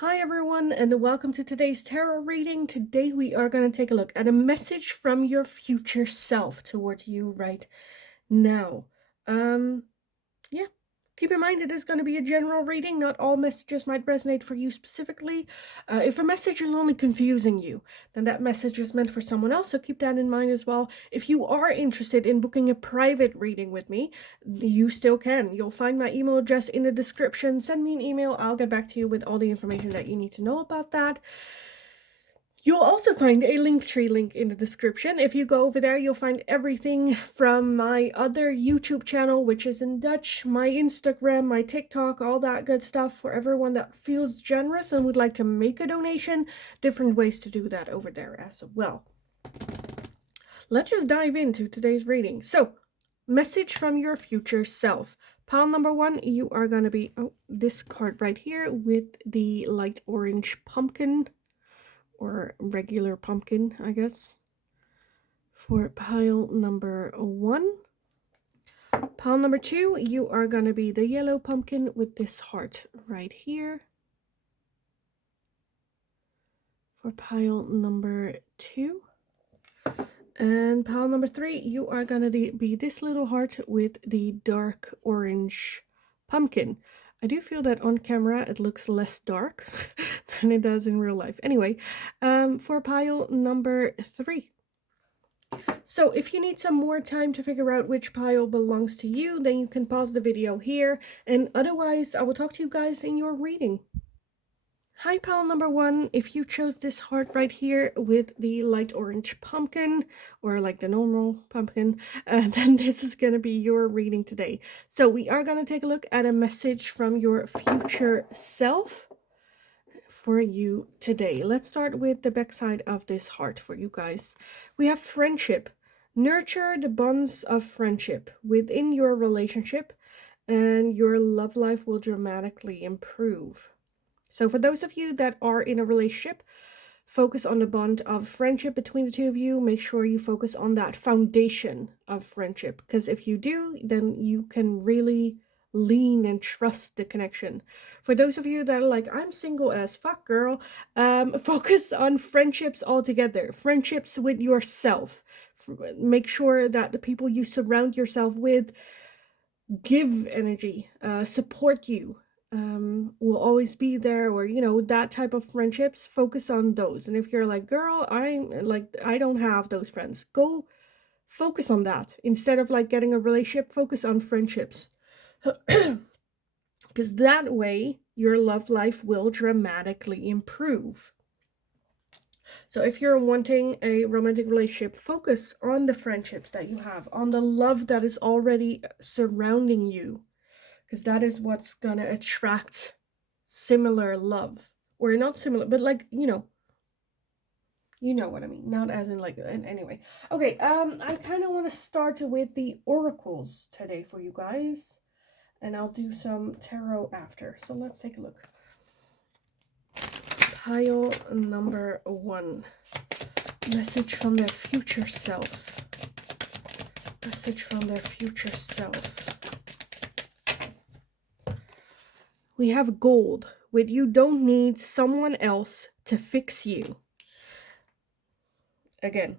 Hi everyone, and welcome to today's tarot reading. Today we are going to take a look at a message from your future self towards you right now. Yeah, keep in mind it is going to be a general reading. Not all messages might resonate for you specifically. If a message is only confusing you, then that message is meant for someone else, so keep that in mind as well. If you are interested in booking a private reading with me, you still can. You'll find my email address in the description. Send me an email. I'll get back to you with all the information that you need to know about that. You'll also find a Linktree link in the description. If you go over there, you'll find everything from my other YouTube channel, which is in Dutch, my Instagram, my TikTok, all that good stuff for everyone that feels generous and would like to make a donation. Different ways to do that over there as well. Let's just dive into today's reading. So, message from your future self. Pile number 1, you are going to be this card right here with the light orange pumpkin. Or regular pumpkin, I guess. For pile number 1. Pile number 2, you are going to be the yellow pumpkin with this heart right here. For pile number 2. And pile number 3, you are going to be this little heart with the dark orange pumpkin. I do feel that on camera it looks less dark than it does in real life. Anyway, for pile number 3. So if you need some more time to figure out which pile belongs to you, then you can pause the video here. And otherwise, I will talk to you guys in your reading. Hi, pile number 1. If you chose this heart right here with the light orange pumpkin, or like the normal pumpkin, then this is going to be your reading today. So we are going to take a look at a message from your future self for you today. Let's start with the backside of this heart for you guys. We have friendship. Nurture the bonds of friendship within your relationship, and your love life will dramatically improve. So for those of you that are in a relationship, focus on the bond of friendship between the two of you. Make sure you focus on that foundation of friendship, because if you do, then you can really lean and trust the connection. For those of you that are like, I'm single as fuck, girl, focus on friendships altogether. Friendships with yourself. Make sure that the people you surround yourself with give energy, support you, will always be there, or that type of friendships. Focus on those. And if you're like, girl, I don't have those friends, go focus on that instead of like getting a relationship. Focus on friendships. Because that way your love life will dramatically improve. So if you're wanting a romantic relationship, focus on the friendships that you have, on the love that is already surrounding you, because that is what's gonna attract similar love. Or not similar, but like, you know what I mean. Not as in like, anyway. Okay, I kind of want to start with the oracles today for you guys. And I'll do some tarot after. So let's take a look. Pile number 1. Message from their future self. Message from their future self. We have gold. With you don't need someone else to fix you. Again,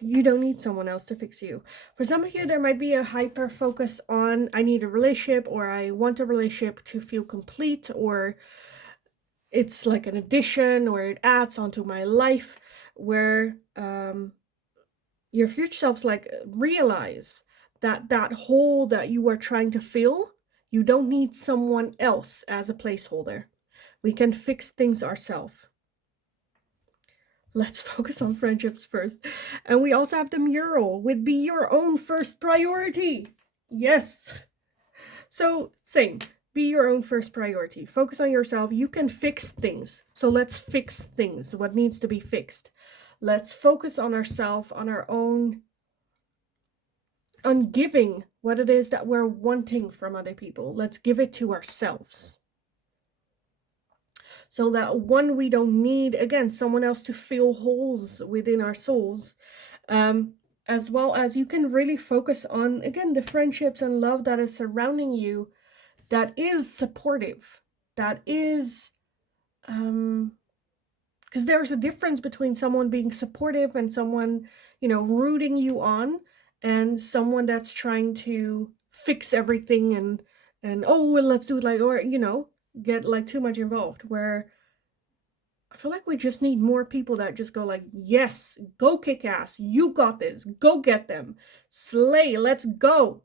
you don't need someone else to fix you. For some of you, there might be a hyper focus on, I need a relationship, or I want a relationship to feel complete, or it's like an addition, or it adds onto my life, where your future self's like, realize that hole that you are trying to fill, you don't need someone else as a placeholder. We can fix things ourselves. Let's focus on friendships first. And we also have the mural with be your own first priority. Yes. So same, be your own first priority. Focus on yourself. You can fix things. So let's fix things. What needs to be fixed. Let's focus on ourselves, on our own, on giving what it is that we're wanting from other people. Let's give it to ourselves. So that one, we don't need, again, someone else to fill holes within our souls. As well as you can really focus on, again, the friendships and love that is surrounding you, that is supportive, that is because there's a difference between someone being supportive and someone, rooting you on, and someone that's trying to fix everything and oh, well, let's do it like, or get like too much involved, where I feel like we just need more people that just go like, yes, go kick ass, you got this, go get them, slay, let's go.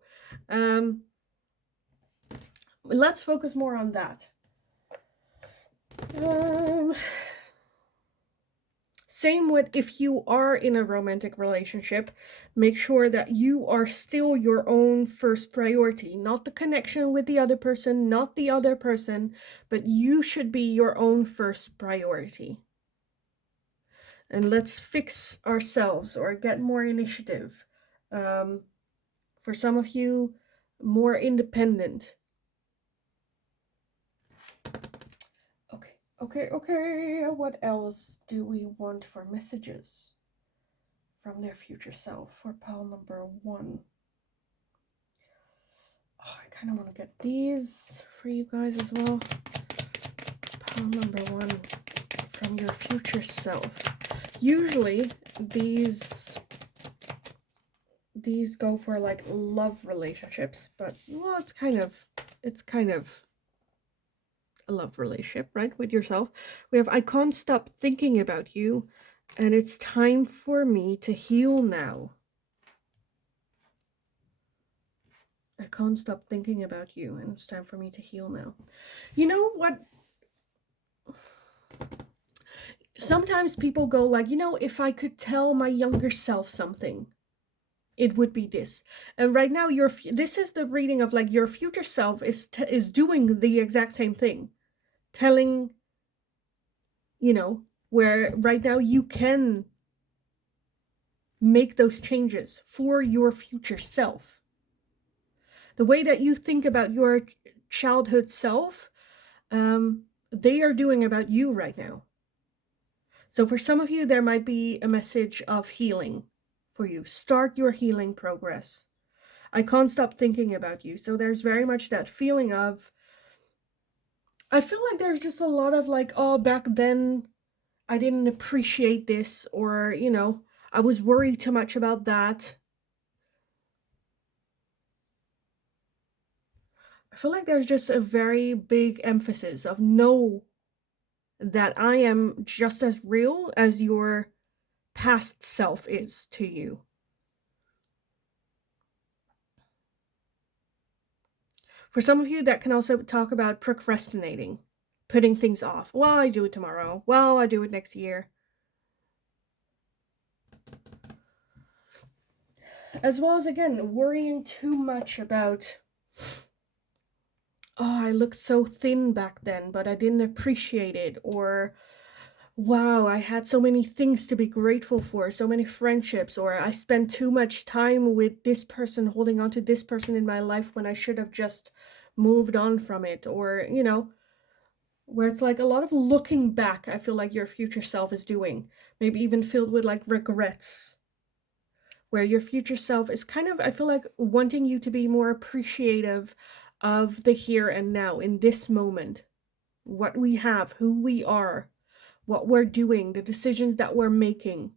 Let's focus more on that. Same with if you are in a romantic relationship, make sure that you are still your own first priority, not the connection with the other person, not the other person, but you should be your own first priority. And let's fix ourselves or get more initiative. For some of you, more independent. Okay. What else do we want for messages from their future self for pile number 1? Oh, I kind of want to get these for you guys as well. Pile number 1 from your future self. Usually these go for like love relationships, but well, it's kind of a love relationship, right, with yourself. We have, I can't stop thinking about you, and it's time for me to heal now. I can't stop thinking about you, and it's time for me to heal now. You know what? Sometimes people go like, if I could tell my younger self something, it would be this. And right now, this is the reading of like your future self is doing the exact same thing, telling, where right now you can make those changes for your future self. The way that you think about your childhood self, they are doing about you right now. So for some of you, there might be a message of healing for you. Start your healing progress. I can't stop thinking about you. So there's very much that feeling of, I feel like there's just a lot of like, oh, back then I didn't appreciate this, or, I was worried too much about that. I feel like there's just a very big emphasis of know that I am just as real as your past self is to you. For some of you, that can also talk about procrastinating, putting things off. Well, I do it tomorrow. Well, I do it next year. As well as, again, worrying too much about, oh, I looked so thin back then, but I didn't appreciate it. Or, wow, I had so many things to be grateful for, so many friendships, or I spent too much time with this person, holding on to this person in my life when I should have just moved on from it. Or, where it's like a lot of looking back, I feel like your future self is doing. Maybe even filled with like regrets. Where your future self is kind of, I feel like, wanting you to be more appreciative of the here and now, in this moment. What we have, who we are, what we're doing, the decisions that we're making.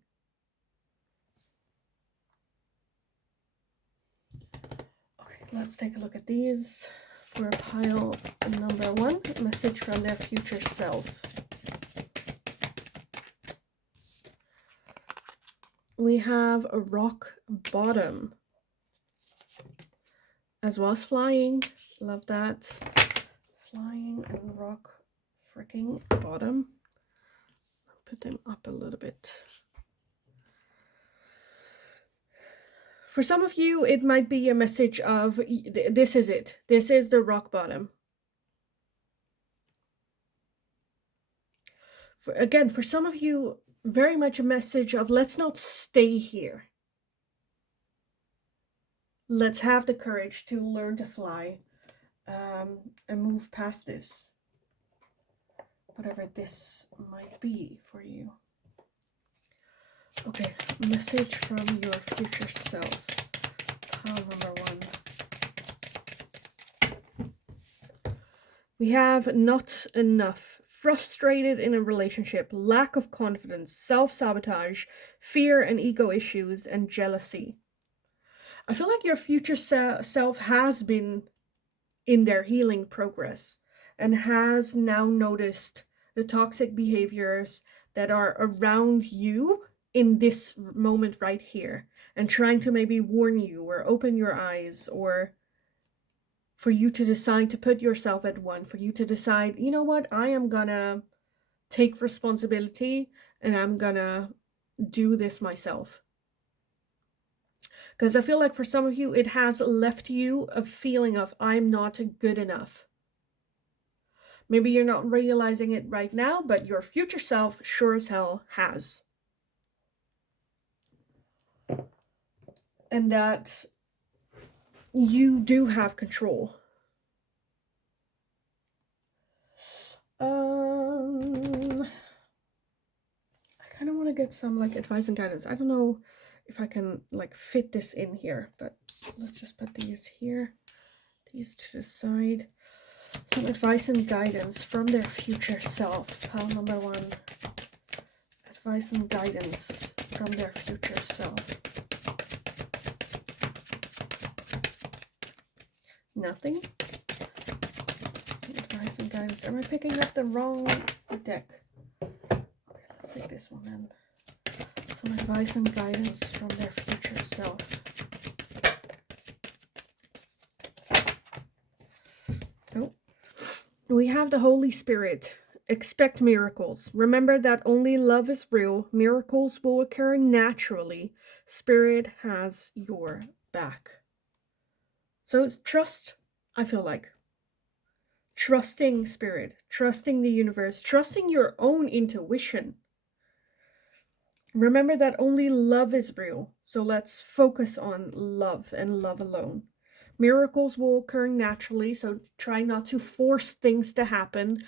Okay, let's take a look at these for pile number 1, message from their future self. We have a rock bottom, as well as flying. Love that. Flying and rock freaking bottom. Put them up a little bit. For some of you, it might be a message of, this is it. This is the rock bottom. For some of you, very much a message of, let's not stay here. Let's have the courage to learn to fly, and move past this. Whatever this might be for you. Okay, message from your future self. Pile number 1. We have not enough. frustrated in a relationship, lack of confidence, self-sabotage, fear and ego issues, and jealousy. I feel like your future self has been in their healing progress and has now noticed the toxic behaviors that are around you in this moment right here, and trying to maybe warn you or open your eyes, or for you to decide to put yourself at one, for you to decide, you know what, I am gonna take responsibility and I'm gonna do this myself. Because I feel like for some of you, it has left you a feeling of, I'm not good enough. Maybe you're not realizing it right now, but your future self sure as hell has. And that you do have control. I kind of want to get some like advice and guidance. I don't know if I can like fit this in here, but let's just put these here, these to the side. Some advice and guidance from their future self. Pile number 1. Advice and guidance from their future self. Nothing. Advice and guidance. Am I picking up the wrong deck? Okay, let's take this one then. Some advice and guidance from their future self. Oh, we have the Holy Spirit. Expect miracles. Remember that only love is real. Miracles will occur naturally. Spirit has your back. So it's trust, I feel like. Trusting Spirit, trusting the universe, trusting your own intuition. Remember that only love is real. So let's focus on love and love alone. Miracles will occur naturally, so try not to force things to happen.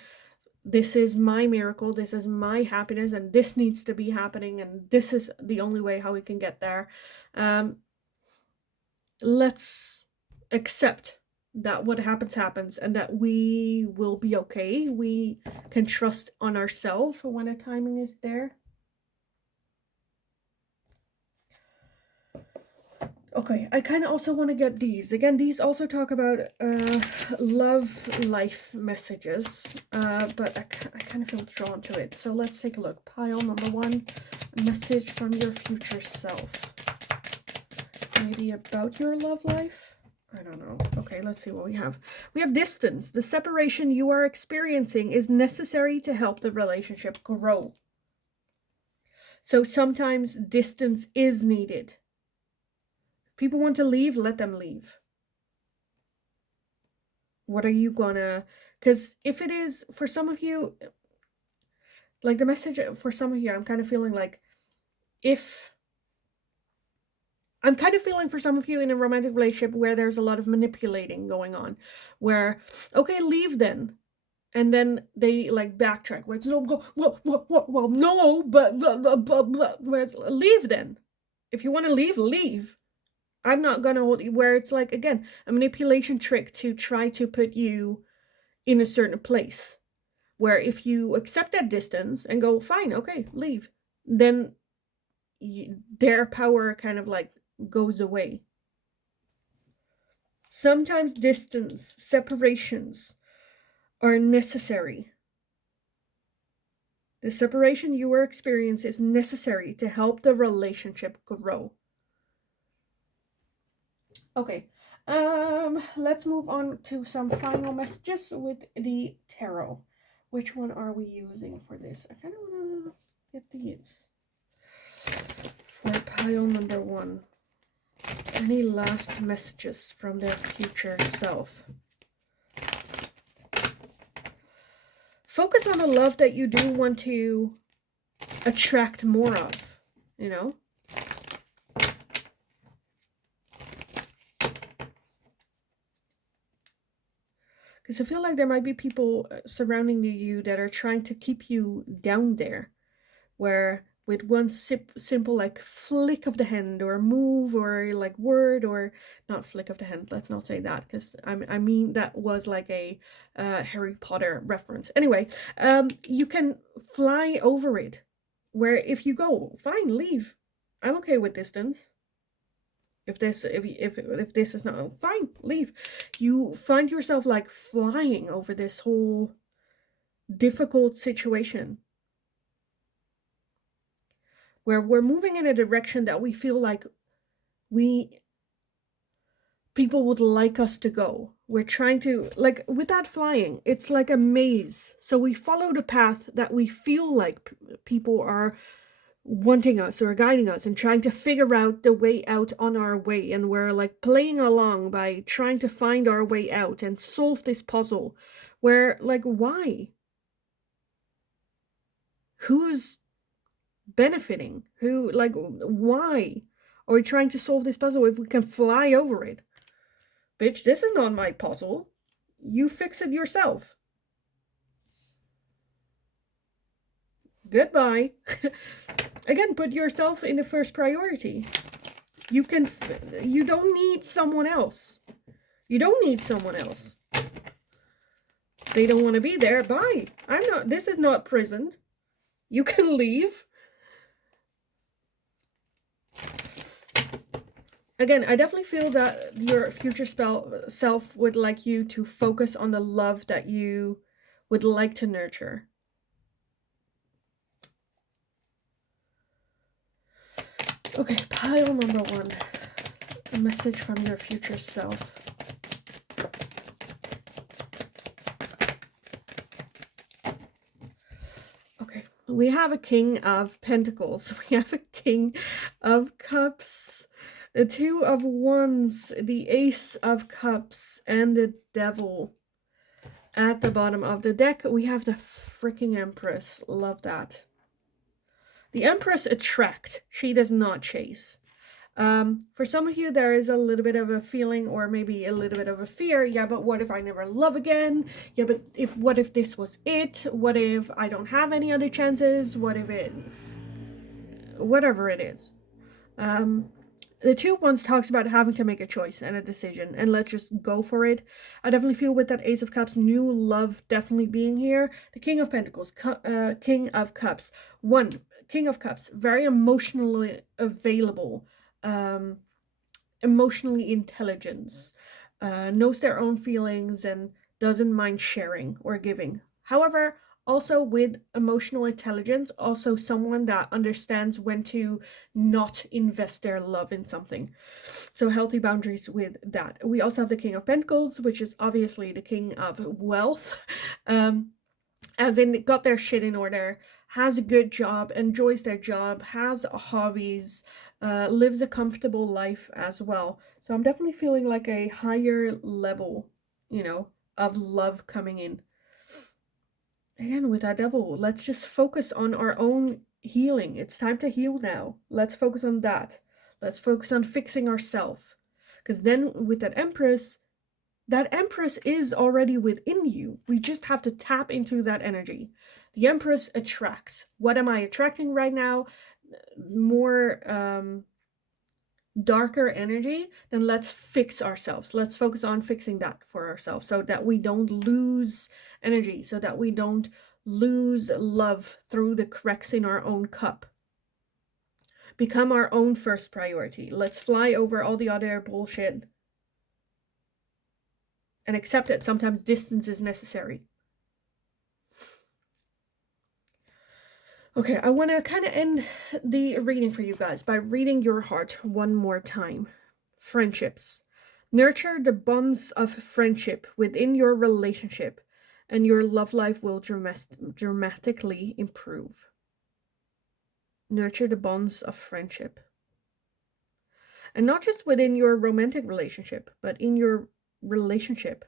This is my miracle, this is my happiness, and this needs to be happening, and this is the only way how we can get there. Let's accept that what happens, and that we will be okay. We can trust on ourselves when the timing is there. Okay, I kind of also want to get these. Again, these also talk about love life messages, but I kind of feel drawn to it. So let's take a look. Pile number 1, a message from your future self. Maybe about your love life? I don't know. Okay, let's see what we have. We have distance. The separation you are experiencing is necessary to help the relationship grow. So sometimes distance is needed. People want to leave, let them leave. What are you gonna... Because if it is, for some of you, like the message for some of you, I'm kind of feeling like I'm kind of feeling for some of you in a romantic relationship where there's a lot of manipulating going on. Where, okay, leave then. And then they like backtrack. Where it's, no, well, no, but blah, blah, blah, blah. Where it's, leave then. If you want to leave, leave. I'm not gonna hold you, where it's like, again, a manipulation trick to try to put you in a certain place. Where if you accept that distance and go, fine, okay, leave, then their power kind of like goes away. Sometimes distance, separations are necessary. The separation you are experiencing is necessary to help the relationship grow. Okay, let's move on to some final messages with the tarot. Which one are we using for this? I kind of want to get these. For pile number 1. Any last messages from their future self? Focus on the love that you do want to attract more of, you know? Because I feel like there might be people surrounding you that are trying to keep you down there. Where with one simple like flick of the hand or move or like word, or not flick of the hand, let's not say that, because I mean that was like a Harry Potter reference. Anyway, you can fly over it, where if you go, fine, leave, I'm okay with distance. If this is not fine, leave. You find yourself like flying over this whole difficult situation, where we're moving in a direction that we feel like people would like us to go. We're trying to, like with that flying, it's like a maze. So we follow the path that we feel like people are wanting us or guiding us and trying to figure out the way out on our way. And we're like playing along by trying to find our way out and solve this puzzle. Where, like, why? Who's benefiting? Who, like, why are we trying to solve this puzzle if we can fly over it? Bitch, this is not my puzzle. You fix it yourself. Goodbye. Again, put yourself in the first priority. You don't need someone else. You don't need someone else. They don't want to be there. Bye. This is not prison. You can leave. Again, I definitely feel that your future self would like you to focus on the love that you would like to nurture. Okay, pile number 1. A message from your future self. Okay, we have a King of Pentacles. We have a King of Cups. The 2 of Wands, the Ace of Cups, and the Devil. At the bottom of the deck, we have the freaking Empress. Love that. The Empress attracts. She does not chase. For some of you, there is a little bit of a feeling or maybe a little bit of a fear. Yeah, but what if I never love again? Yeah, but what if this was it? What if I don't have any other chances? What if whatever it is. The 2 of Wands talks about having to make a choice and a decision, and let's just go for it. I definitely feel with that Ace of Cups, new love definitely being here. The King of Pentacles, King of Cups. 1, King of Cups, very emotionally available, emotionally intelligent, knows their own feelings and doesn't mind sharing or giving. However, also with emotional intelligence, also someone that understands when to not invest their love in something. So healthy boundaries with that. We also have the King of Pentacles, which is obviously the king of wealth, as in got their shit in order, has a good job, enjoys their job, has hobbies, lives a comfortable life as well. So I'm definitely feeling like a higher level, of love coming in. Again, with that Devil, let's just focus on our own healing. It's time to heal now. Let's focus on that. Let's focus on fixing ourselves. Because then with that Empress is already within you. We just have to tap into that energy. The Empress attracts. What am I attracting right now? More darker energy. Then let's fix ourselves. Let's focus on fixing that for ourselves so that we don't lose energy, so that we don't lose love through the cracks in our own cup. Become our own first priority. Let's fly over all the other bullshit and accept that sometimes distance is necessary. Okay, I want to kind of end the reading for you guys by reading your heart one more time. Friendships. Nurture the bonds of friendship within your relationship, and your love life will dramatically improve. Nurture the bonds of friendship. And not just within your romantic relationship, but in your relationship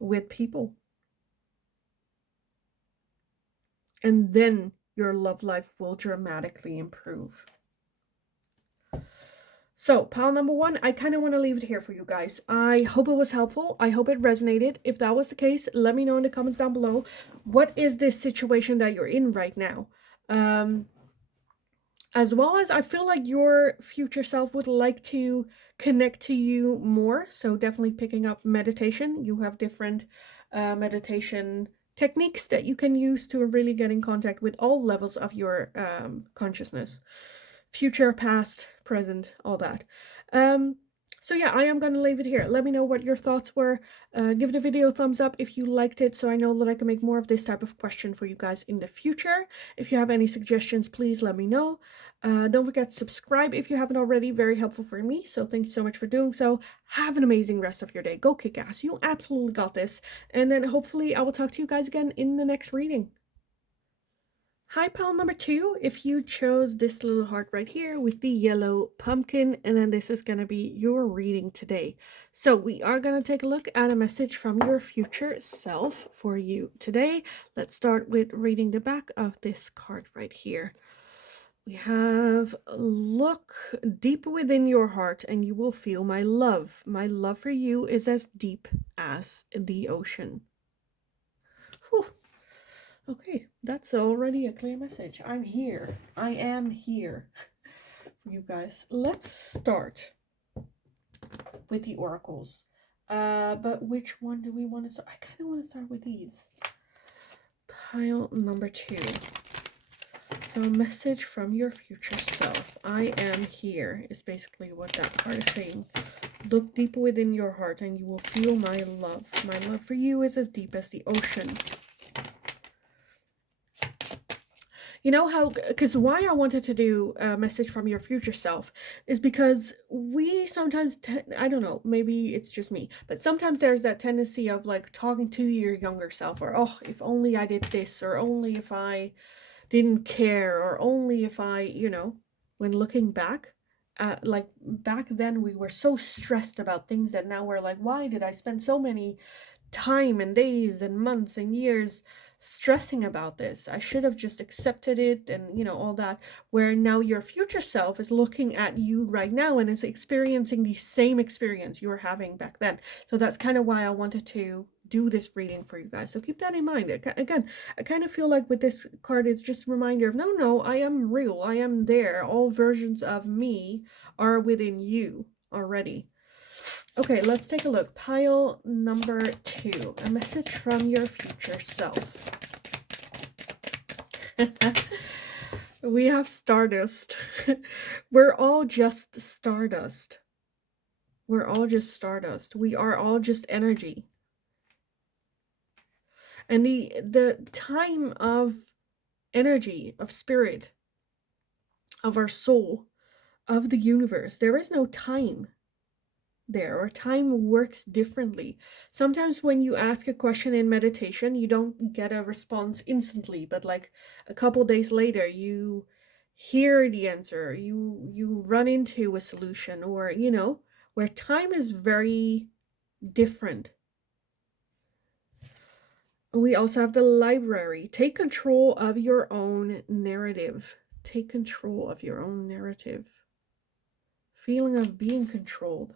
with people. And then your love life will dramatically improve. So, pile number 1, I kind of want to leave it here for you guys. I hope it was helpful. I hope it resonated. If that was the case, let me know in the comments down below. What is this situation that you're in right now? as well as I feel like your future self would like to connect to you more. So definitely picking up meditation. You have different meditation techniques that you can use to really get in contact with all levels of your consciousness, future, past, present, all that. Um, so yeah, I am going to leave it here. Let me know what your thoughts were. Give the video a thumbs up if you liked it, so I know that I can make more of this type of question for you guys in the future. If you have any suggestions, please let me know. Don't forget to subscribe if you haven't already. Very helpful for me. So thank you so much for doing so. Have an amazing rest of your day. Go kick ass. You absolutely got this. And then hopefully I will talk to you guys again in the next reading. Hi, pal number 2. If you chose this little heart right here with the yellow pumpkin, and then this is going to be your reading today. So we are going to take a look at a message from your future self for you today. Let's start with reading the back of this card right here. We have, look deep within your heart and you will feel my love. My love for you is as deep as the ocean. Whew. Okay, that's already a clear message. I'm here. I am here for you guys. Let's start with the oracles. But which one do we want to start? I kind of want to start with these. Pile number 2. So a message from your future self. I am here is basically what that card is saying. Look deep within your heart and you will feel my love. My love for you is as deep as the ocean. You know how, because why I wanted to do a message from your future self is because we sometimes, I don't know, maybe it's just me, but sometimes there's that tendency of like talking to your younger self, or, oh, if only I did this, or only if I didn't care, or only if I, you know, when looking back, like back then we were so stressed about things that now we're like, why did I spend so many time and days and months and years stressing about this? I should have just accepted it, and you know, all that. Where now your future self is looking at you right now and is experiencing the same experience you were having back then. So that's kind of why I wanted to do this reading for you guys. So keep that in mind. Again, I kind of feel like with this card, it's just a reminder of no, I am real. I am there. All versions of me are within you already. Okay, let's take a look. Pile number 2. A message from your future self. We have Stardust. We're all just Stardust. We're all just Stardust. We are all just energy. And the time of energy, of spirit, of our soul, of the universe, there is no time there, or time works differently. Sometimes when you ask a question in meditation, you don't get a response instantly, but like a couple days later you hear the answer, you run into a solution, or you know, where time is very different. We also have the library. Take control of your own narrative. Take control of your own narrative. Feeling of being controlled.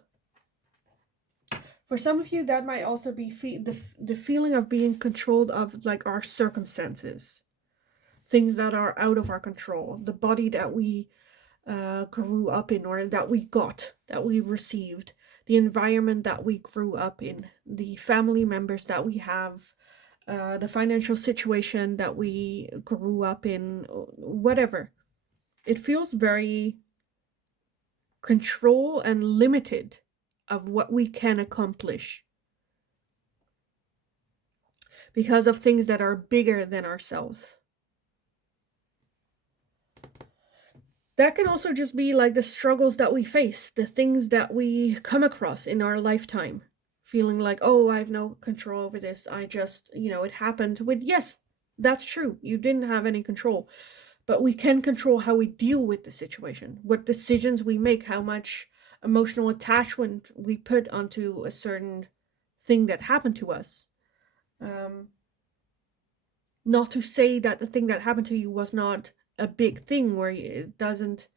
For some of you, that might also be the feeling of being controlled of like our circumstances, things that are out of our control, the body that we grew up in, or that we got, that we received, the environment that we grew up in, the family members that we have, the financial situation that we grew up in, whatever. It feels very control and limited of what we can accomplish because of things that are bigger than ourselves. That can also just be like the struggles that we face, the things that we come across in our lifetime, feeling like, oh, I have no control over this. I just, you know, it happened with, yes, that's true. You didn't have any control, but we can control how we deal with the situation, what decisions we make, how much emotional attachment we put onto a certain thing that happened to us. Not to say that the thing that happened to you was not a big thing, where it doesn't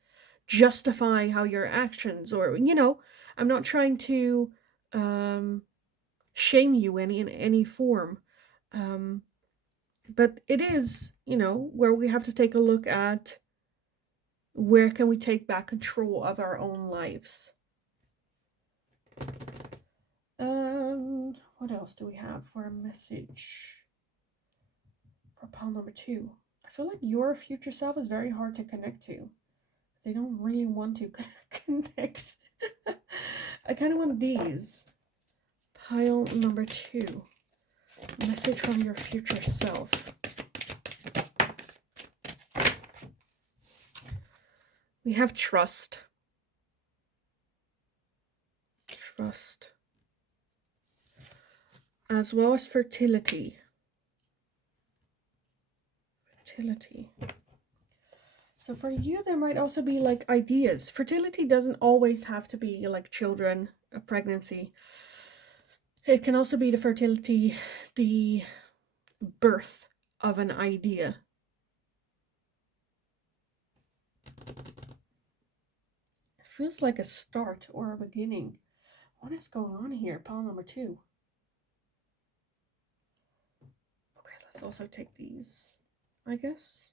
justify how your actions, or you know, I'm not trying to shame you in any form, but it is, you know, where we have to take a look at Where can we take back control of our own lives? What else do we have for a message for pile number 2? I feel like your future self is very hard to connect to. They don't really want to connect. I kind of want these. Pile number 2. Message from your future self. We have trust. Trust. As well as fertility. Fertility. So for you, there might also be like ideas. Fertility doesn't always have to be like children, a pregnancy. It can also be the fertility, the birth of an idea. It feels like a start or a beginning. What is going on here? Pile number 2. Okay, let's also take these, I guess.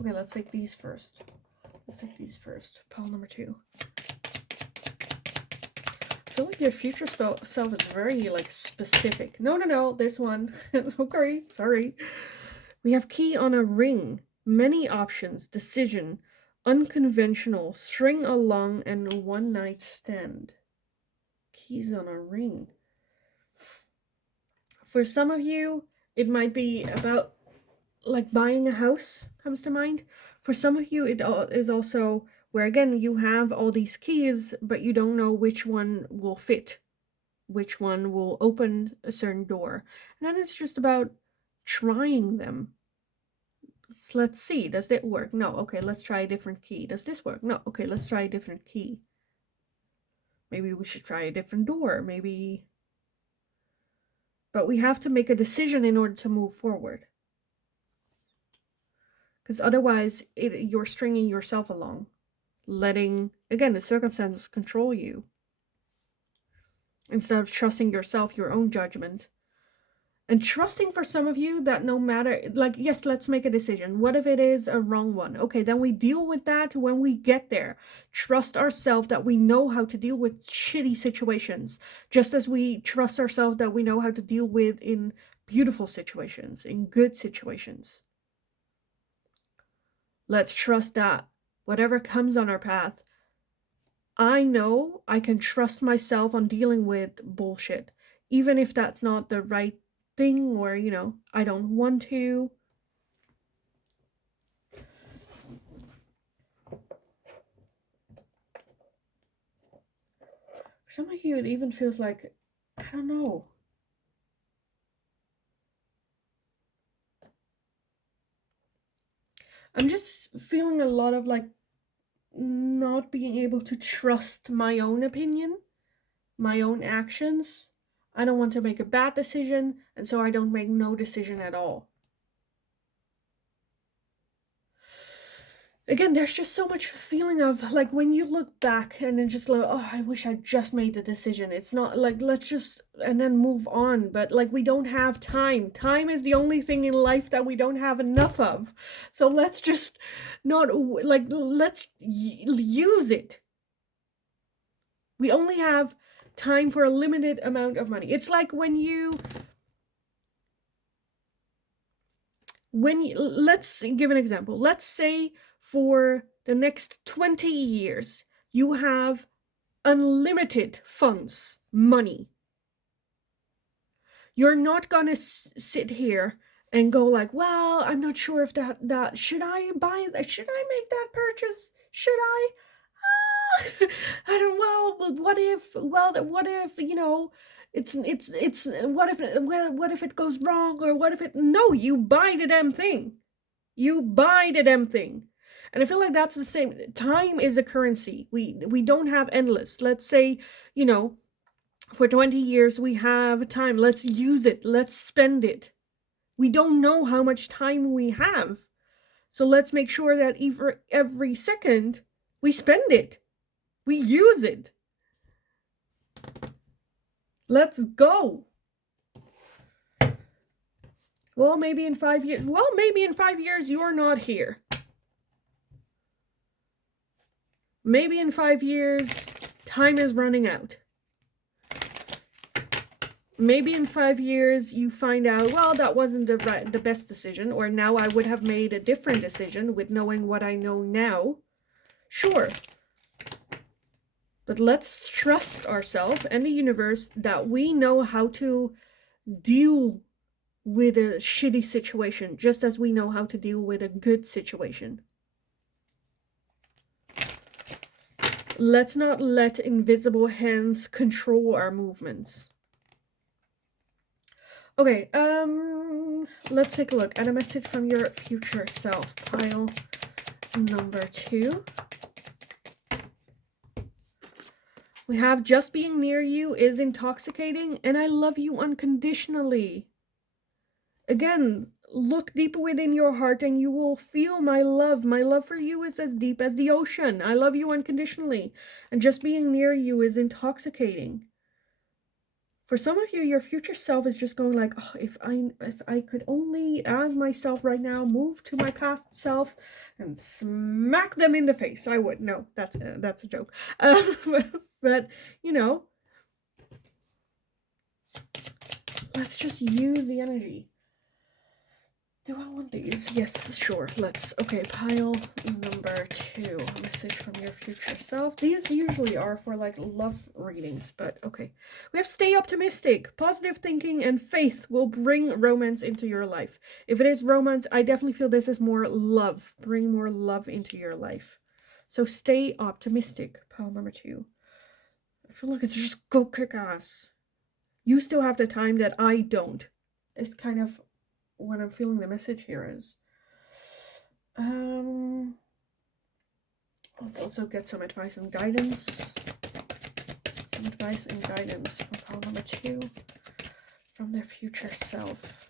Okay, let's take these first. Pile number 2. I feel like your future self is very like specific. No, this one. Okay, sorry. We have key on a ring. Many options. Decision. Unconventional. String along and one night stand. Keys on a ring. For some of you, it might be about like buying a house comes to mind. For some of you, it is also where, again, you have all these keys, but you don't know which one will fit, which one will open a certain door. And then it's just about trying them. So let's see, does it work? No, okay, let's try a different key. Does this work? No, okay, let's try a different key. Maybe we should try a different door, maybe. But we have to make a decision in order to move forward. Because otherwise, you're stringing yourself along. Letting, again, the circumstances control you. Instead of trusting yourself, your own judgment. And trusting for some of you that no matter, like, yes, let's make a decision. What if it is a wrong one? Okay, then we deal with that when we get there. Trust ourselves that we know how to deal with shitty situations. Just as we trust ourselves that we know how to deal with in beautiful situations, in good situations. Let's trust that whatever comes on our path, I know I can trust myself on dealing with bullshit. Even if that's not the right thing, or, you know, I don't want to. For some of you, it even feels like, I don't know. I'm just feeling a lot of like not being able to trust my own opinion, my own actions. I don't want to make a bad decision, and so I don't make no decision at all. Again, there's just so much feeling of like when you look back and then just like, oh, I wish I just made the decision. It's not like, let's just, and then move on. But like, we don't have time. Time is the only thing in life that we don't have enough of. So let's just not, like, let's use it. We only have time for a limited amount of money. It's like when you let's give an example. Let's say for the next 20 years, you have unlimited funds, money. You're not gonna sit here and go like, well, I'm not sure if that should I buy that? Should I make that purchase? Should I? I don't, well, what if, you know, it's what if it goes wrong, or what if it, no, you buy the damn thing. You buy the damn thing. And I feel like that's the same. Time is a currency. We don't have endless. Let's say, you know, for 20 years we have time. Let's use it. Let's spend it. We don't know how much time we have. So let's make sure that every second we spend it. We use it. Let's go. Well, maybe in 5 years. Well, maybe in 5 years you're not here. Maybe in 5 years, time is running out. Maybe in 5 years you find out, well, that wasn't the best decision, or now I would have made a different decision with knowing what I know now. Sure. But let's trust ourselves and the universe that we know how to deal with a shitty situation, just as we know how to deal with a good situation. Let's not let invisible hands control our movements. Okay, let's take a look at a message from your future self, pile number 2. We have just being near you is intoxicating, and I love you unconditionally. Again, look deep within your heart and you will feel my love. My love for you is as deep as the ocean. I love you unconditionally. And just being near you is intoxicating. For some of you, your future self is just going like, oh, if I could only, as myself right now, move to my past self and smack them in the face, I would. No, that's a joke. But, you know, let's just use the energy. Do I want these? Yes, sure. Let's, okay, pile number 2. A message from your future self. These usually are for like love readings, but okay. We have stay optimistic. Positive thinking and faith will bring romance into your life. If it is romance, I definitely feel this is more love. Bring more love into your life. So stay optimistic, pile number 2. I feel like it's just go kick ass. You still have the time that I don't. It's kind of what I'm feeling the message here is. Let's also get some advice and guidance. Some advice and guidance from pile number 2 from their future self.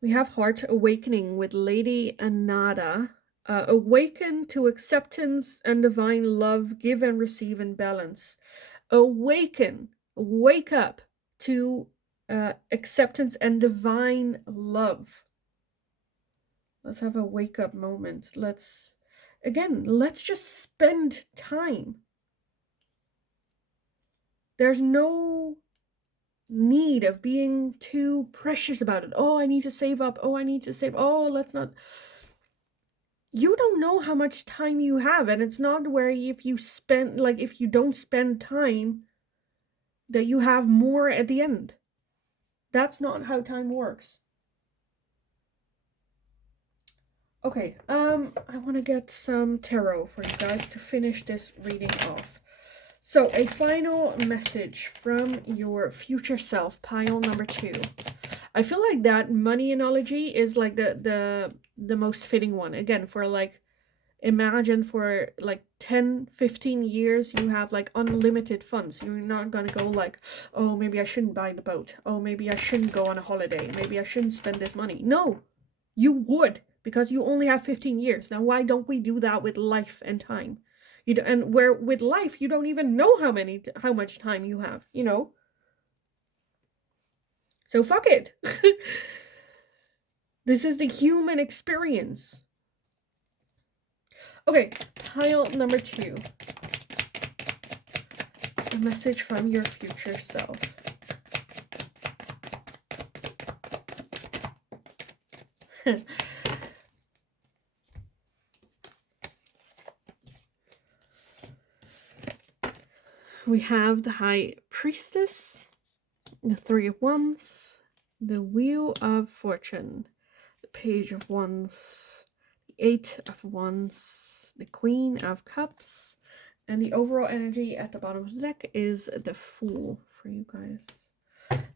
We have heart awakening with Lady Anada. Awaken to acceptance and divine love, give and receive in balance. Awaken, wake up to acceptance and divine love. Let's have a wake up moment. Let's just spend time. There's no need of being too precious about it. Oh, I need to save up. Oh, I need to save. Oh, let's not. You don't know how much time you have, and it's not where if you don't spend time that you have more at the end. That's not how time works. Okay, I want to get some tarot for you guys to finish this reading off. So, a final message from your future self, pile number 2. I feel like that money analogy is like the most fitting one. Again, for like, imagine for like 10-15 years you have like unlimited funds. You're not gonna go like, oh, maybe I shouldn't buy the boat. Oh, maybe I shouldn't go on a holiday. Maybe I shouldn't spend this money. No, you would, because you only have 15 years. Now, why don't we do that with life and time? And where with life, you don't even know how much time you have, you know? So fuck it. This is the human experience. Okay, pile number 2. A message from your future self. We have the High Priestess, the 3 of Wands, the Wheel of Fortune, the Page of Wands, the 8 of Wands, the Queen of Cups, and the overall energy at the bottom of the deck is the Fool for you guys.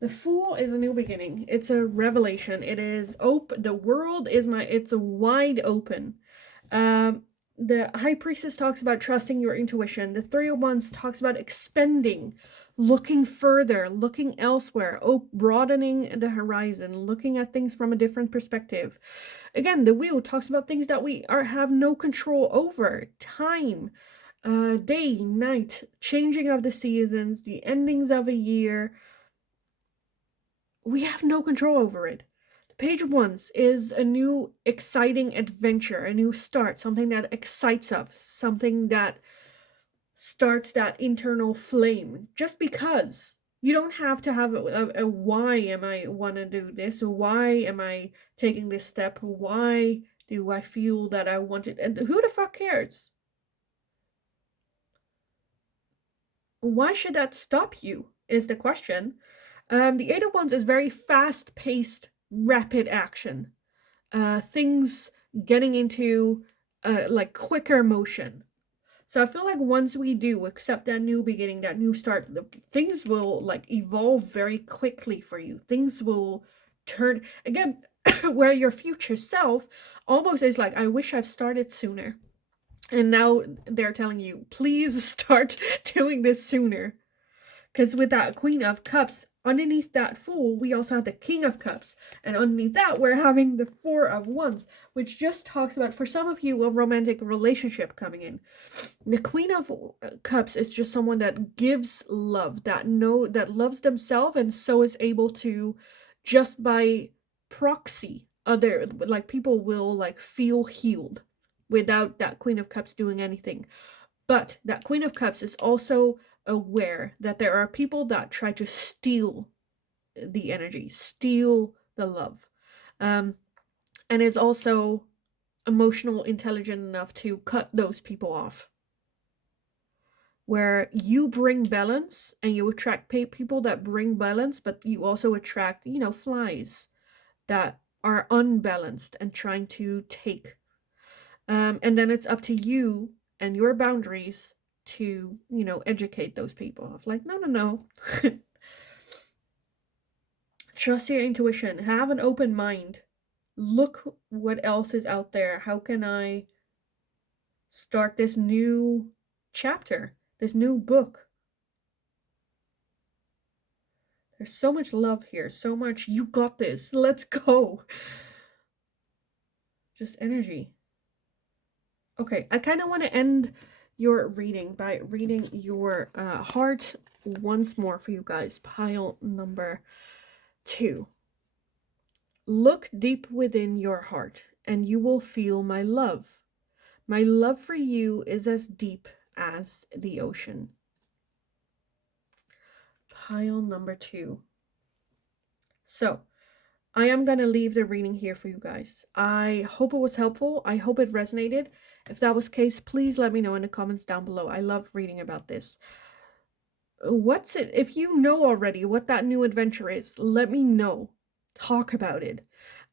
The Fool is a new beginning. It's a revelation. It is open. The world is it's a wide open. The High Priestess talks about trusting your intuition. The 3 of Wands talks about expanding, looking further, looking elsewhere, broadening the horizon, looking at things from a different perspective. Again, the Wheel talks about things that we have no control over. Time, day, night, changing of the seasons, the endings of a year. We have no control over it. The Page of Wands is a new exciting adventure, a new start, something that excites us, something that starts that internal flame. Just because. You don't have to have a why am I want to do this? Why am I taking this step? Why do I feel that I want it? And who the fuck cares? Why should that stop you is the question. The Eight of Wands is very fast-paced, rapid action. Things getting into like quicker motion. So I feel like once we do accept that new beginning, that new start, things will like evolve very quickly for you. Things will turn again where your future self almost is like, I wish I've started sooner. And now they're telling you, please start doing this sooner. Because with that Queen of Cups, underneath that Fool, we also have the King of Cups. And underneath that, we're having the Four of Wands, which just talks about, for some of you, a romantic relationship coming in. The Queen of Cups is just someone that gives love, that loves themselves, and so is able to, just by proxy, other, like, people will, like, feel healed without that Queen of Cups doing anything. But that Queen of Cups is also aware that there are people that try to steal the energy, steal the love, and is also emotional, intelligent enough to cut those people off. Where you bring balance and you attract people that bring balance, but you also attract, you know, flies that are unbalanced and trying to take. And then it's up to you and your boundaries to, you know, educate those people of like, no. Trust your intuition. Have an open mind. Look what else is out there. How can I start this new chapter, this new book? There's so much love here, so much, you got this, let's go. Just energy. Okay, I kind of want to end your reading by reading your heart once more for you guys. Pile number 2. Look deep within your heart and you will feel my love. My love for you is as deep as the ocean. Pile number 2. So, I am going to leave the reading here for you guys. I hope it was helpful. I hope it resonated. If that was the case, please let me know in the comments down below. I love reading about this. What's it? If you know already what that new adventure is, let me know. Talk about it.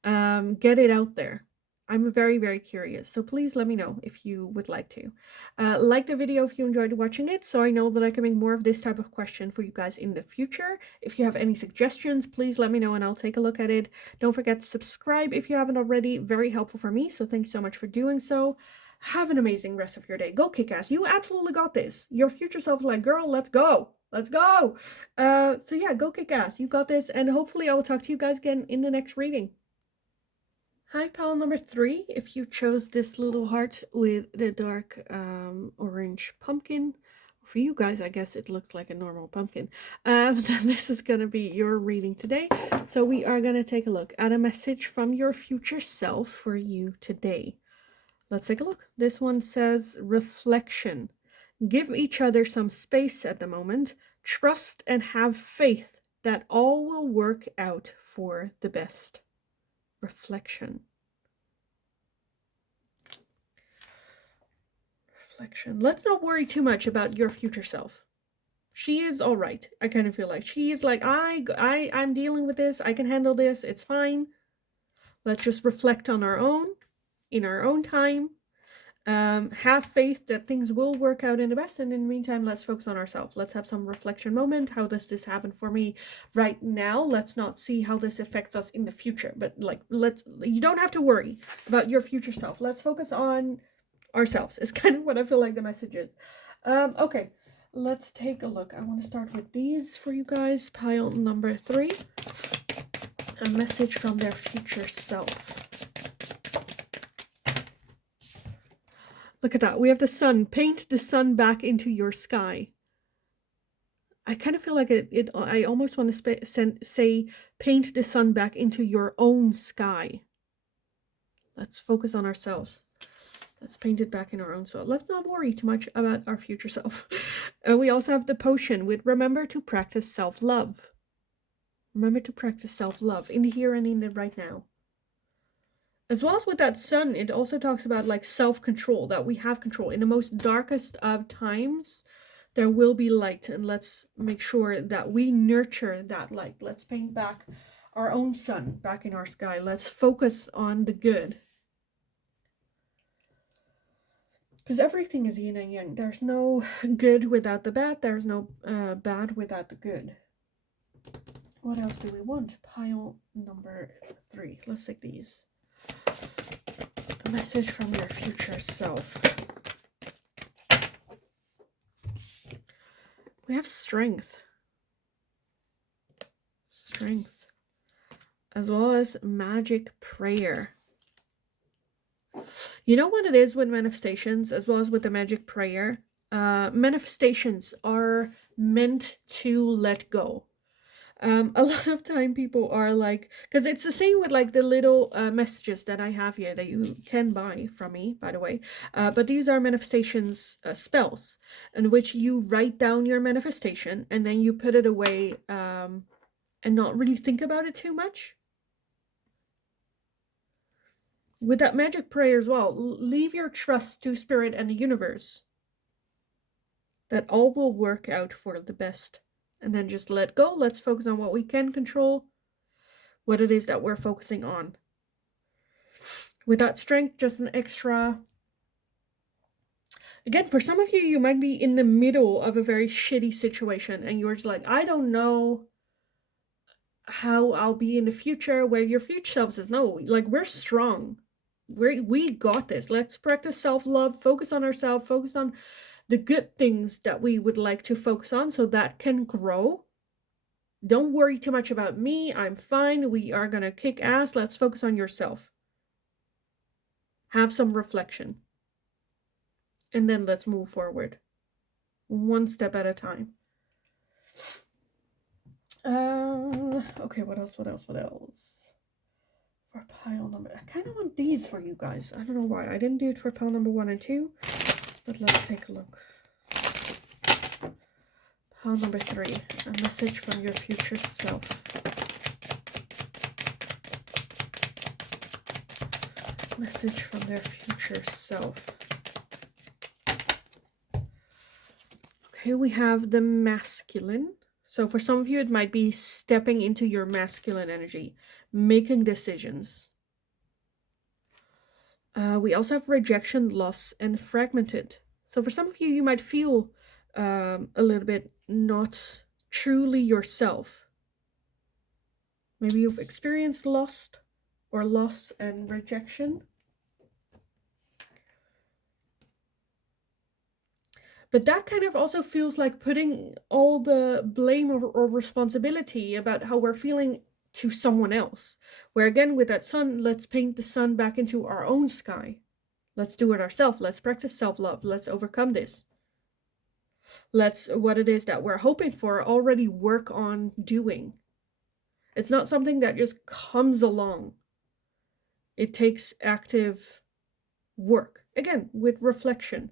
Get it out there. I'm very, very curious. So please let me know if you would like to. Like the video if you enjoyed watching it, so I know that I can make more of this type of question for you guys in the future. If you have any suggestions, please let me know and I'll take a look at it. Don't forget to subscribe if you haven't already. Very helpful for me, so thanks so much for doing so. Have an amazing rest of your day. Go kick ass. You absolutely got this. Your future self is like, girl, let's go. Let's go. So yeah, go kick ass. You got this. And hopefully I will talk to you guys again in the next reading. Hi, pile number 3. If you chose this little heart with the dark orange pumpkin, for you guys, I guess it looks like a normal pumpkin, then this is going to be your reading today. So we are going to take a look at a message from your future self for you today. Let's take a look. This one says, reflection. Give each other some space at the moment. Trust and have faith that all will work out for the best. Reflection. Reflection. Let's not worry too much about your future self. She is all right. I kind of feel like she is like, I'm dealing with this. I can handle this. It's fine. Let's just reflect on our own, in our own time. Have faith that things will work out in the best, and in the meantime, let's focus on ourselves. Let's have some reflection moment. How does this happen for me right now? Let's not see how this affects us in the future, but like, you don't have to worry about your future self. Let's focus on ourselves. Is kind of what I feel like the message is. Okay, let's take a look. I want to start with these for you guys. Pile number 3. A message from their future self. Look at that. We have the sun. Paint the sun back into your sky. I kind of feel like I almost want to say paint the sun back into your own sky. Let's focus on ourselves. Let's paint it back in our own soil. Let's not worry too much about our future self. We also have the potion with remember to practice self-love. Remember to practice self-love in the here and in the right now. As well as with that sun, it also talks about like self-control, that we have control. In the most darkest of times, there will be light, and let's make sure that we nurture that light. Let's paint back our own sun back in our sky. Let's focus on the good. Because everything is yin and yang. There's no good without the bad. There's no bad without the good. What else do we want? Pile number 3. Let's take these. A message from your future self. We have strength. Strength. As well as magic prayer. You know what it is with manifestations, as well as with the magic prayer? Manifestations are meant to let go. A lot of time people are like, because it's the same with like the little messages that I have here that you can buy from me, by the way. But these are manifestations spells in which you write down your manifestation and then you put it away and not really think about it too much. With that magic prayer as well, leave your trust to spirit and the universe. That all will work out for the best. And then just let go. Let's focus on what we can control. What it is that we're focusing on. With that strength, just an extra... Again, for some of you, you might be in the middle of a very shitty situation. And you're just like, I don't know how I'll be in the future. Where your future self says, no, like we're strong. We got this. Let's practice self-love. Focus on ourselves. Focus on the good things that we would like to focus on so that can grow. Don't worry too much about me. I'm fine. We are going to kick ass. Let's focus on yourself. Have some reflection. And then let's move forward. One step at a time. Okay, what else? For pile number... I kind of want these for you guys. I don't know why. I didn't do it for pile number 1 and 2. But let's take a look. Pile number 3. A message from your future self. Message from their future self. Okay, we have the masculine. So for some of you, it might be stepping into your masculine energy, making decisions. We also have rejection, loss, and fragmented. So for some of you, you might feel a little bit not truly yourself. Maybe you've experienced loss and rejection. But that kind of also feels like putting all the blame or responsibility about how we're feeling to someone else. Where again, with that sun, let's paint the sun back into our own sky. Let's do it ourselves. Let's practice self-love. Let's overcome this. Let's, what it is that we're hoping for, already work on doing. It's not something that just comes along. It takes active work. Again, with reflection.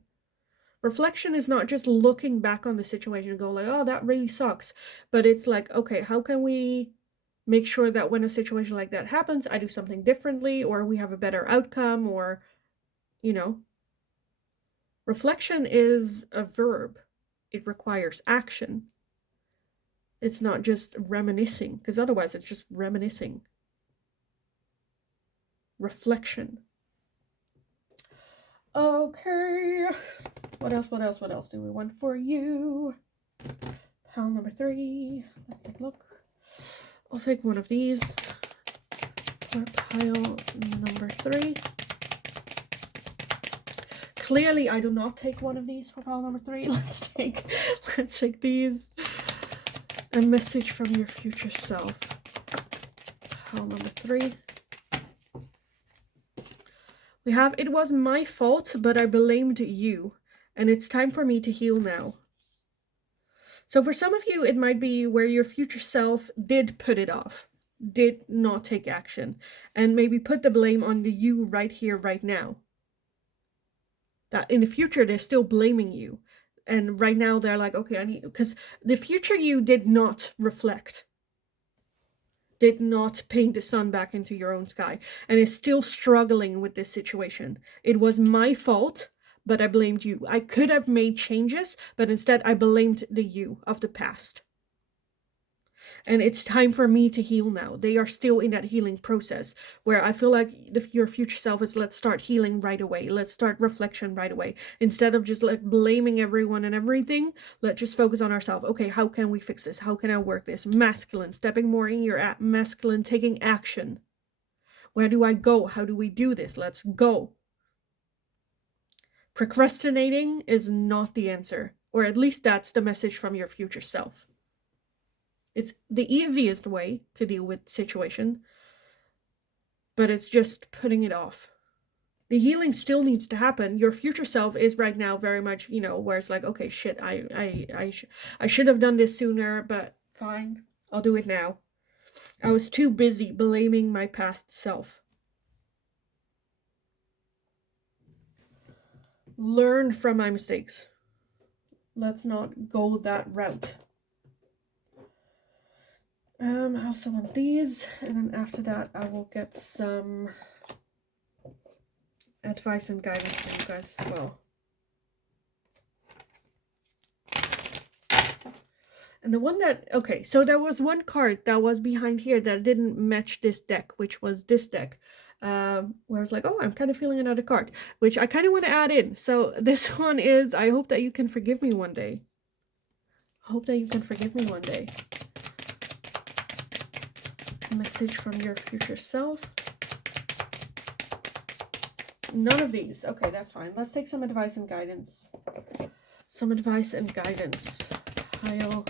Reflection is not just looking back on the situation and going like, oh, that really sucks. But it's like, okay, how can we make sure that when a situation like that happens, I do something differently, or we have a better outcome, or, you know. Reflection is a verb. It requires action. It's not just reminiscing, because otherwise it's just reminiscing. Reflection. Okay. What else do we want for you? Pile number 3. Let's take a look. I'll take one of these for pile number 3. Clearly, I do not take one of these for pile number 3. Let's take these. A message from your future self. Pile number 3. We have, it was my fault, but I blamed you. And it's time for me to heal now. So for some of you, it might be where your future self did put it off, did not take action, and maybe put the blame on the you right here, right now. That in the future, they're still blaming you. And right now they're like, okay, I need, because the future you did not reflect, did not paint the sun back into your own sky, and is still struggling with this situation. It was my fault, but I blamed you. I could have made changes, but instead I blamed the you of the past. And it's time for me to heal now. They are still in that healing process where I feel like your future self is, let's start healing right away. Let's start reflection right away. Instead of just like blaming everyone and everything, let's just focus on ourselves. Okay, how can we fix this? How can I work this? Masculine, stepping more in your masculine, taking action. Where do I go? How do we do this? Let's go. Procrastinating is not the answer, or at least that's the message from your future self. It's the easiest way to deal with situation, but it's just putting it off. The healing still needs to happen. Your future self is right now very much, where it's like, okay, shit, I should have done this sooner, but fine, I'll do it now. I was too busy blaming my past self. Learn from my mistakes. Let's not go that route. I also want these, and then after that I will get some advice and guidance for you guys as well. And the one that, okay, so there was one card that was behind here that didn't match this deck, which was this deck. Where I was like, oh, I'm kind of feeling another card, which I kind of want to add in. So this one is, I hope that you can forgive me one day. I hope that you can forgive me one day. Message from your future self. None of these. Okay, that's fine. Let's take some advice and guidance. Some advice and guidance. Pile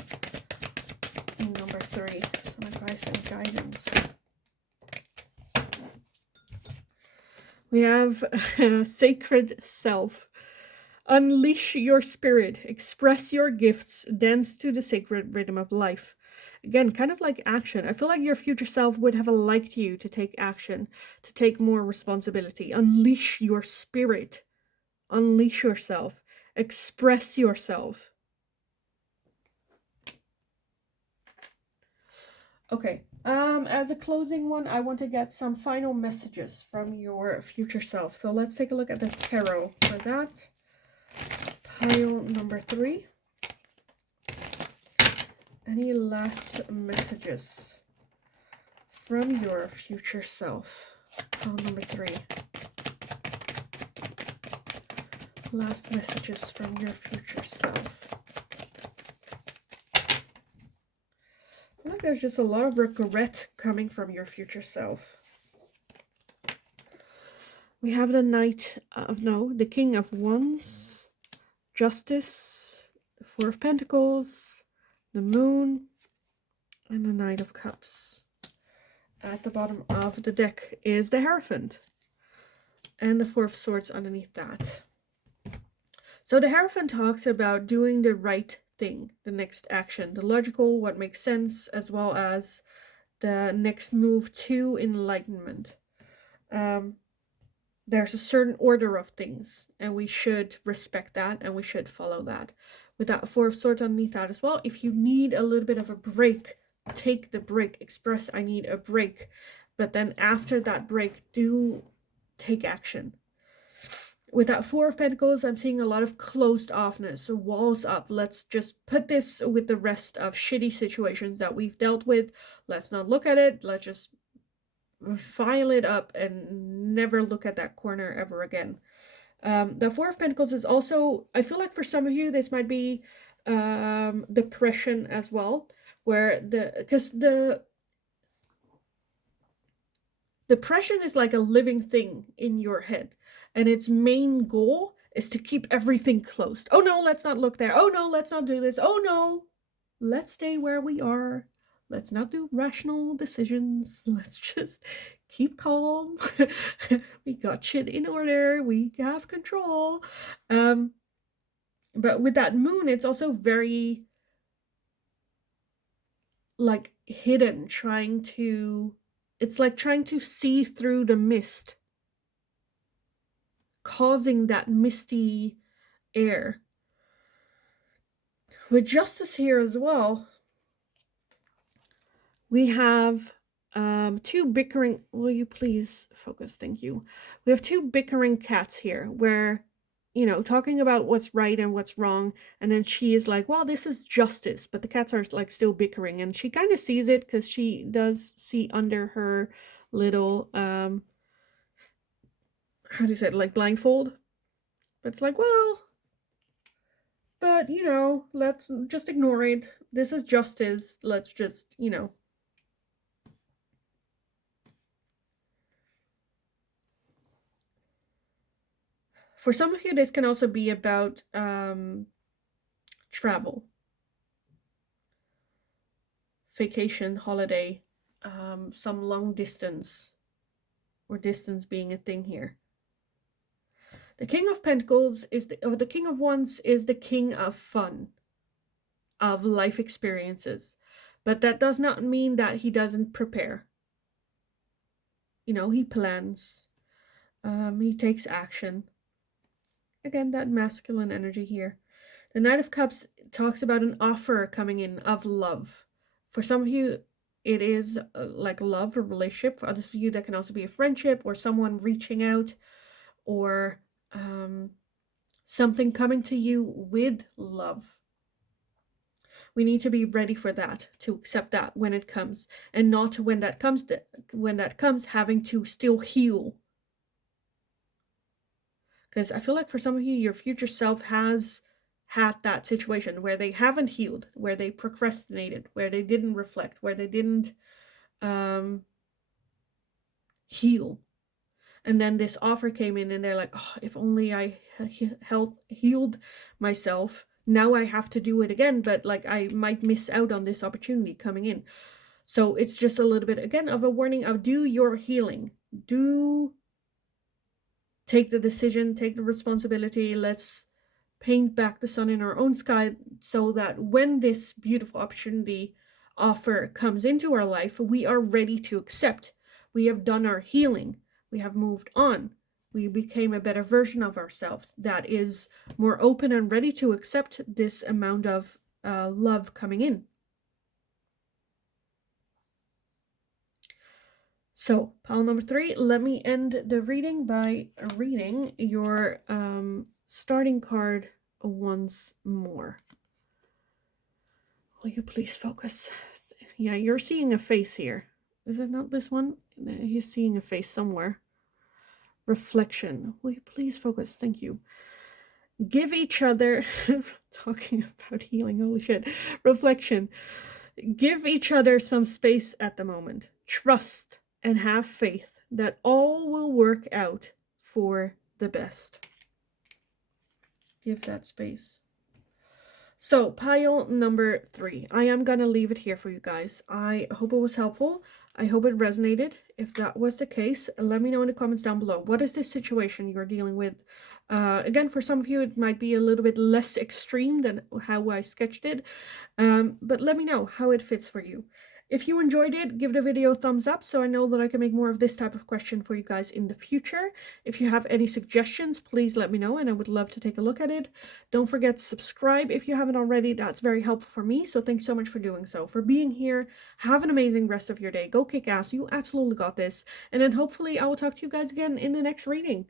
number 3. Some advice and guidance. We have sacred self. Unleash your spirit. Express your gifts. Dance to the sacred rhythm of life. Again, kind of like action. I feel like your future self would have liked you to take action, to take more responsibility. Unleash your spirit. Unleash yourself. Express yourself. Okay, as a closing one, I want to get some final messages from your future self. So let's take a look at the tarot for that. Pile number 3. Any last messages from your future self? Pile number 3. Last messages from your future self. I feel like there's just a lot of regret coming from your future self. We have the the King of Wands, Justice, the Four of Pentacles, the Moon, and the Knight of Cups. At the bottom of the deck is the Hierophant, and the Four of Swords underneath that. So the Hierophant talks about doing the right thing, the next action, the logical, what makes sense, as well as the next move to enlightenment. There's a certain order of things, and we should respect that, and we should follow that. With that Four of Swords underneath that as well, if you need a little bit of a break, take the break. Express, I need a break. But then after that break, do take action. With that Four of Pentacles, I'm seeing a lot of closed offness, so walls up. Let's just put this with the rest of shitty situations that we've dealt with. Let's not look at it. Let's just file it up and never look at that corner ever again. The Four of Pentacles is also, I feel like for some of you, this might be depression as well, where because the depression is like a living thing in your head, and its main goal is to keep everything closed. Oh no, let's not look there. Oh no, let's not do this. Oh no, let's stay where we are. Let's not do rational decisions. Let's just keep calm. We got shit in order. We have control. But with that Moon, it's also very like hidden, it's like trying to see through the mist, causing that misty air. With justice here as well, we have two bickering, will you please focus, thank you. We have two bickering cats here where, you know, talking about what's right and what's wrong, and then she is like, well, this is justice, but the cats are like still bickering, and she kind of sees it because she does see under her little how do you say it, like blindfold, but it's like, well, but you know, let's just ignore it, this is justice, let's just, you know. For some of you, this can also be about travel, vacation, holiday, some long distance, or distance being a thing here. The King of Pentacles is the King of Wands is the king of fun, of life experiences, but that does not mean that he doesn't prepare. You know, he plans, he takes action. Again, that masculine energy here. The Knight of Cups talks about an offer coming in of love. For some of you, it is like love or relationship. For others of you, that can also be a friendship or someone reaching out, or something coming to you with love. We need to be ready for that, to accept that when it comes, and not when that comes having to still heal. Because I feel like for some of you, your future self has had that situation where they haven't healed, where they procrastinated, where they didn't reflect, where they didn't heal. And then this offer came in and they're like, oh, if only I healed myself. Now I have to do it again, but like I might miss out on this opportunity coming in. So it's just a little bit, again, of a warning of do your healing. Do take the decision, take the responsibility. Let's paint back the sun in our own sky so that when this beautiful opportunity offer comes into our life, we are ready to accept. We have done our healing. We have moved on. We became a better version of ourselves that is more open and ready to accept this amount of love coming in. So, pile number 3, let me end the reading by reading your starting card once more. Will you please focus? Yeah, you're seeing a face here. Is it not this one? He's seeing a face somewhere. Reflection. Will you please focus? Thank you. Give each other, talking about healing, holy shit. Reflection. Give each other some space at the moment. Trust and have faith that all will work out for the best. Give that space. So, pile number 3. I am going to leave it here for you guys. I hope it was helpful. I hope it resonated. If that was the case, let me know in the comments down below. What is the situation you're dealing with? Again, for some of you, it might be a little bit less extreme than how I sketched it. But let me know how it fits for you. If you enjoyed it, give the video a thumbs up so I know that I can make more of this type of question for you guys in the future. If you have any suggestions, please let me know and I would love to take a look at it. Don't forget to subscribe if you haven't already. That's very helpful for me, so thanks so much for doing so, for being here. Have an amazing rest of your day. Go kick ass. You absolutely got this. And then hopefully I will talk to you guys again in the next reading.